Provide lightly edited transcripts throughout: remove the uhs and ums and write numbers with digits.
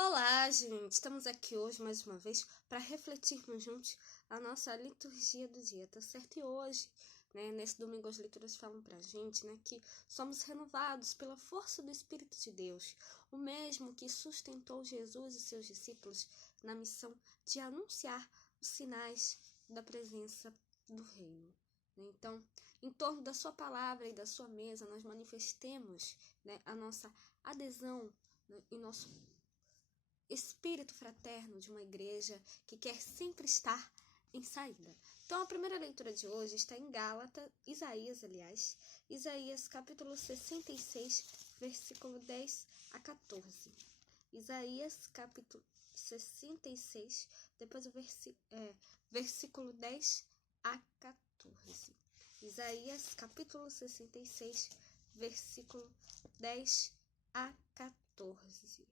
Olá, gente! Estamos aqui hoje mais uma vez para refletirmos juntos a nossa liturgia do dia, tá certo? E hoje, nesse domingo, as leituras falam pra gente, que somos renovados pela força do Espírito de Deus, o mesmo que sustentou Jesus e seus discípulos na missão de anunciar os sinais da presença do Reino. Então, em torno da sua palavra e da sua mesa, nós manifestemos a nossa adesão e nosso espírito fraterno de uma igreja que quer sempre estar em saída. Então, a primeira leitura de hoje está em Isaías capítulo 66, versículo 10 a 14. Isaías capítulo 66, depois o versículo 10 a 14. Isaías capítulo 66, versículo 10 a 14.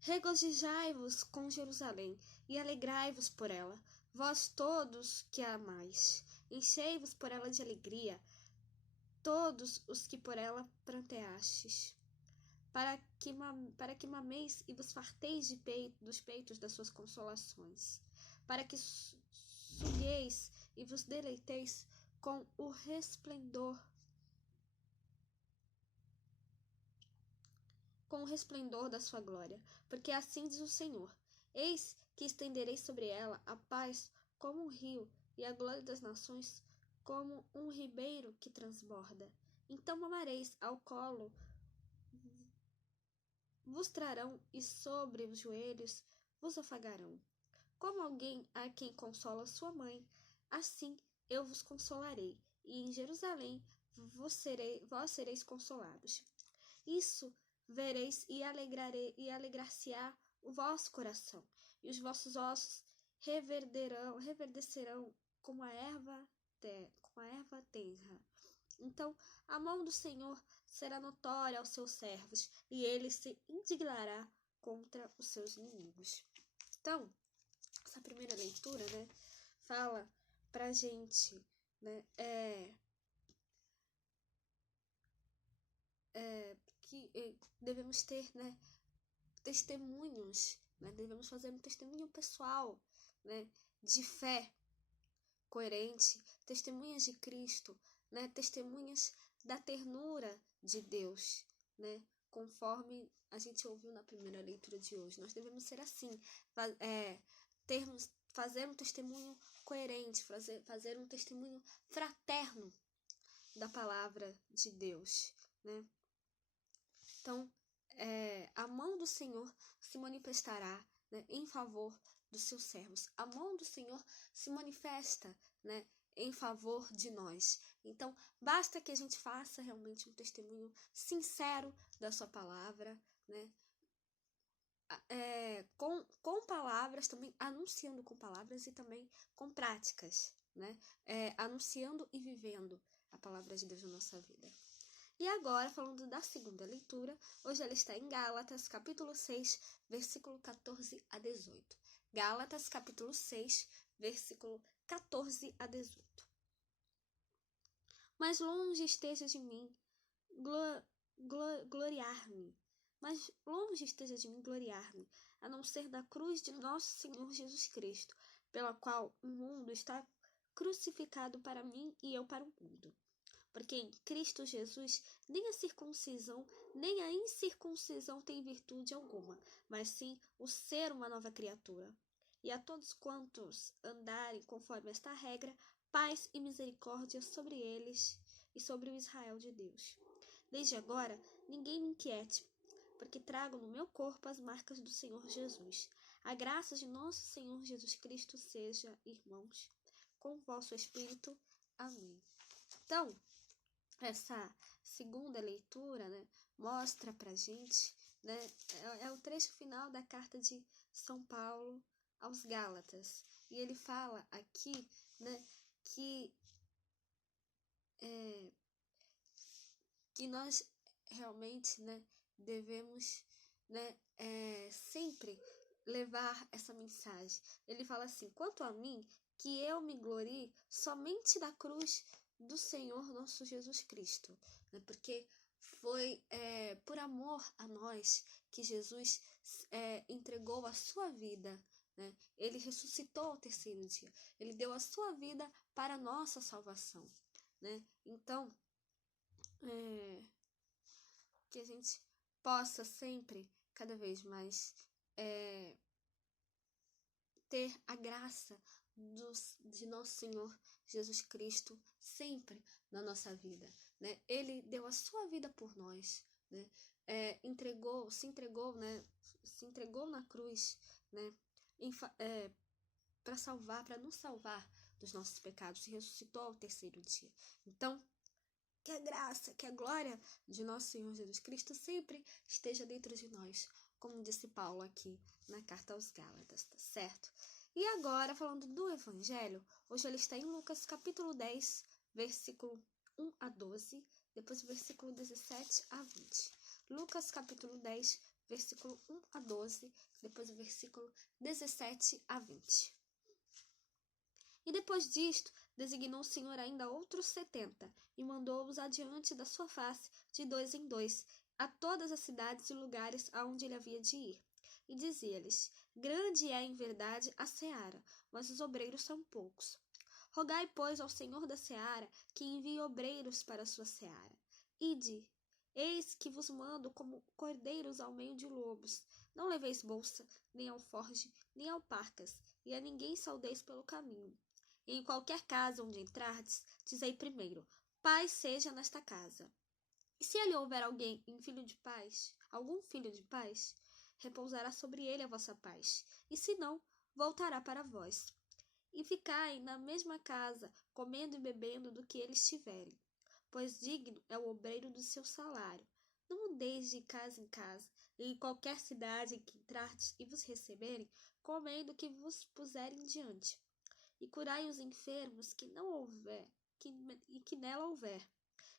Regozijai-vos com Jerusalém, e alegrai-vos por ela, vós todos que a amais. Enchei-vos por ela de alegria, todos os que por ela pranteastes, para que mameis e vos farteis dos peitos das suas consolações, para que sugueis e vos deleiteis com o resplendor da sua glória, porque assim diz o Senhor: eis que estenderei sobre ela a paz como um rio, e a glória das nações como um ribeiro que transborda. Então mamareis ao colo, vos trarão, e sobre os joelhos vos afagarão. Como alguém a quem consola sua mãe, assim eu vos consolarei, e em Jerusalém vós sereis consolados. Isso vereis e alegrar-se-á o vosso coração, e os vossos ossos reverdecerão como a erva tenra. Então a mão do Senhor será notória aos seus servos, e ele se indignará contra os seus inimigos. Então, essa primeira leitura, fala pra gente, que devemos ter, testemunhos, devemos fazer um testemunho pessoal, de fé coerente, testemunhas de Cristo, testemunhas da ternura de Deus, conforme a gente ouviu na primeira leitura de hoje. Nós devemos ser assim, fazer um testemunho coerente, fazer um testemunho fraterno da palavra de Deus, Então, a mão do Senhor se manifestará, em favor dos seus servos. A mão do Senhor se manifesta, em favor de nós. Então, basta que a gente faça realmente um testemunho sincero da sua palavra, com palavras também, anunciando com palavras e também com práticas, anunciando e vivendo a palavra de Deus na nossa vida. E agora, falando da segunda leitura, hoje ela está em Gálatas, capítulo 6, versículo 14 a 18. Gálatas, capítulo 6, versículo 14 a 18. Mas longe esteja de mim gloriar-me, a não ser da cruz de nosso Senhor Jesus Cristo, pela qual o mundo está crucificado para mim e eu para o mundo. Porque em Cristo Jesus nem a circuncisão nem a incircuncisão tem virtude alguma, mas sim o ser uma nova criatura. E a todos quantos andarem conforme esta regra, paz e misericórdia sobre eles e sobre o Israel de Deus. Desde agora, ninguém me inquiete, porque trago no meu corpo as marcas do Senhor Jesus. A graça de nosso Senhor Jesus Cristo seja, irmãos, com o vosso espírito. Amém. Então, essa segunda leitura, mostra pra gente, é o trecho final da carta de São Paulo aos Gálatas. E ele fala aqui, que nós realmente, devemos, sempre levar essa mensagem. Ele fala assim: quanto a mim, que eu me glorie somente da cruz do Senhor nosso Jesus Cristo, né? Porque foi por amor a nós que Jesus entregou a sua vida, né? Ele ressuscitou ao terceiro dia. Ele deu a sua vida para a nossa salvação, né? Então, que a gente possa sempre, cada vez mais, ter a graça de nosso Senhor Jesus Cristo sempre na nossa vida, né? Ele deu a sua vida por nós, né? Se entregou na cruz, né? Para nos salvar dos nossos pecados, e ressuscitou ao terceiro dia. Então, que a graça, que a glória de nosso Senhor Jesus Cristo sempre esteja dentro de nós, como disse Paulo aqui na carta aos Gálatas, tá certo? E agora, falando do Evangelho, hoje ele está em Lucas capítulo 10, versículo 1 a 12, depois versículo 17 a 20. Lucas capítulo 10, versículo 1 a 12, depois versículo 17 a 20. E depois disto, designou o Senhor ainda outros 70, e mandou-os adiante da sua face, de 2 em 2, a todas as cidades e lugares aonde ele havia de ir. E dizia-lhes: grande é em verdade a seara, mas os obreiros são poucos. Rogai, pois, ao Senhor da seara, que envie obreiros para a sua seara. Ide, eis que vos mando como cordeiros ao meio de lobos. Não leveis bolsa, nem alforge, nem alparcas, e a ninguém saudeis pelo caminho. E em qualquer casa onde entrardes, dizei primeiro: paz seja nesta casa. E se ali houver algum filho de paz, repousará sobre ele a vossa paz, e se não, voltará para vós. E ficai na mesma casa, comendo e bebendo do que eles tiverem, pois digno é o obreiro do seu salário. Não mudeis de casa em casa, e em qualquer cidade em que entrardes e vos receberem, comei do que vos puserem diante. E curai os enfermos que nela houver,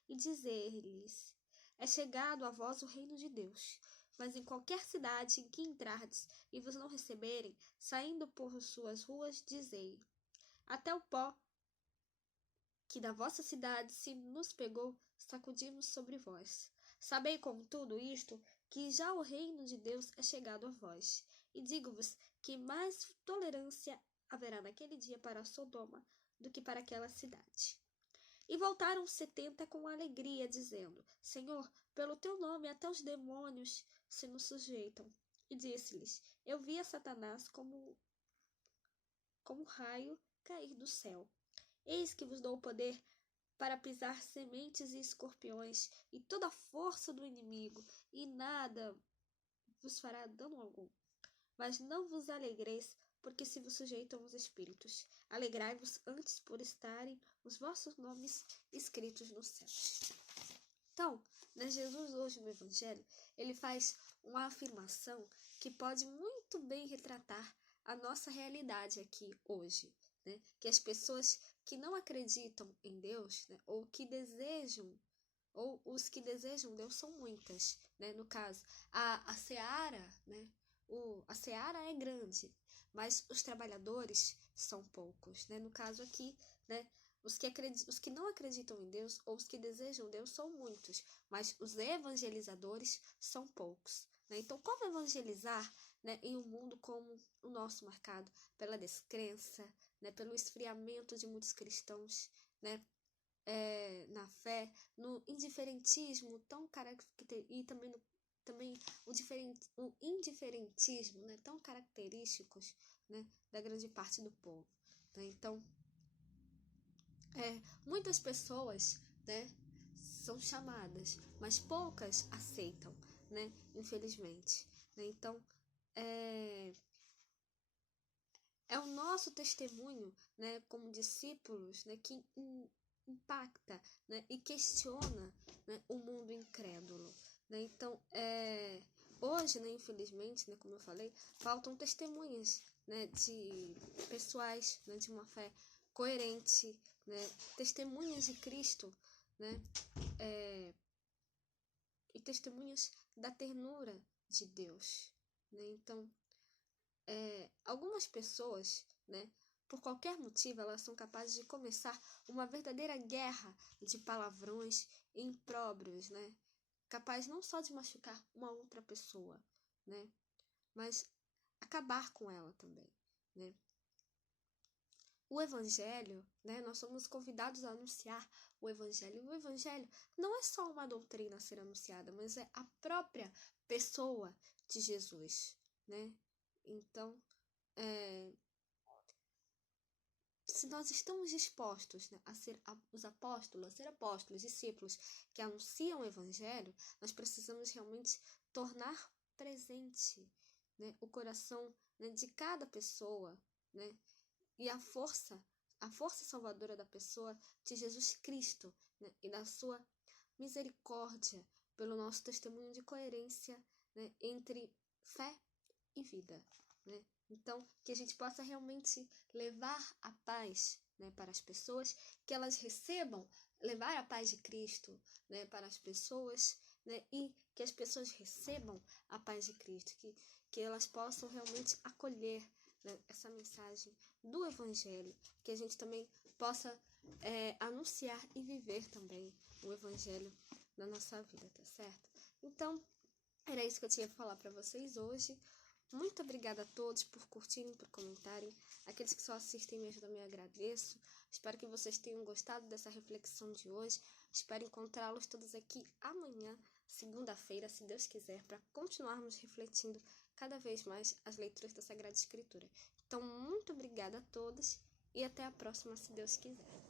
e dizer-lhes: é chegado a vós o reino de Deus. Mas em qualquer cidade em que entrardes e vos não receberem, saindo por suas ruas, dizei: até o pó que da vossa cidade se nos pegou, sacudimos sobre vós. Sabei, contudo, isto, que já o reino de Deus é chegado a vós. E digo-vos que mais tolerância haverá naquele dia para Sodoma do que para aquela cidade. E voltaram 70 com alegria, dizendo: Senhor, pelo teu nome até os demônios se nos sujeitam. E disse-lhes: eu vi a Satanás como raio cair do céu. Eis que vos dou o poder para pisar sementes e escorpiões e toda a força do inimigo, e nada vos fará dano algum. Mas não vos alegreis, porque se vos sujeitam os espíritos. Alegrai-vos antes por estarem os vossos nomes escritos nos céus. Então, Jesus hoje no Evangelho, ele faz uma afirmação que pode muito bem retratar a nossa realidade aqui hoje, né? Que as pessoas que não acreditam em Deus, né, ou os que desejam Deus são muitas, né? No caso, a seara, né? A seara é grande, mas os trabalhadores são poucos, né? No caso aqui, né? Os que não acreditam em Deus ou os que desejam Deus são muitos, mas os evangelizadores são poucos, né? Então, como evangelizar, né, em um mundo como o nosso, marcado pela descrença, né, pelo esfriamento de muitos cristãos, né, na fé, no indiferentismo e também o indiferentismo, né, tão característicos, né, da grande parte do povo, né? Então, muitas pessoas, né, são chamadas, mas poucas aceitam, né, infelizmente, né? Então, é o nosso testemunho, né, como discípulos, né, que impacta, né, e questiona, né, o mundo incrédulo, né? Então, hoje, né, infelizmente, né, como eu falei, faltam testemunhas, né, de pessoais, né, de uma fé coerente, né, testemunhas de Cristo, né, e testemunhas da ternura de Deus, né? Então, algumas pessoas, né, por qualquer motivo, elas são capazes de começar uma verdadeira guerra de palavrões e impróbrios, né? Capaz não só de machucar uma outra pessoa, né, mas acabar com ela também, né? O Evangelho, né, nós somos convidados a anunciar o Evangelho. O Evangelho não é só uma doutrina a ser anunciada, mas é a própria pessoa de Jesus, né? Então, se nós estamos dispostos, né, a ser os apóstolos, a ser apóstolos, discípulos que anunciam o Evangelho, nós precisamos realmente tornar presente, né, o coração, né, de cada pessoa, né, e a força salvadora da pessoa de Jesus Cristo, né, e da sua misericórdia pelo nosso testemunho de coerência, né, entre fé e vida, né? Então, que a gente possa realmente levar a paz, né, para as pessoas, que elas recebam, levar a paz de Cristo, né, para as pessoas, né, e que as pessoas recebam a paz de Cristo, que elas possam realmente acolher, né, essa mensagem do Evangelho, que a gente também possa anunciar e viver também o Evangelho na nossa vida, tá certo? Então, era isso que eu tinha para falar para vocês hoje. Muito obrigada a todos por curtirem, por comentarem. Aqueles que só assistem mesmo também agradeço. Espero que vocês tenham gostado dessa reflexão de hoje. Espero encontrá-los todos aqui amanhã, segunda-feira, se Deus quiser, para continuarmos refletindo cada vez mais as leituras da Sagrada Escritura. Então, muito obrigada a todos e até a próxima, se Deus quiser.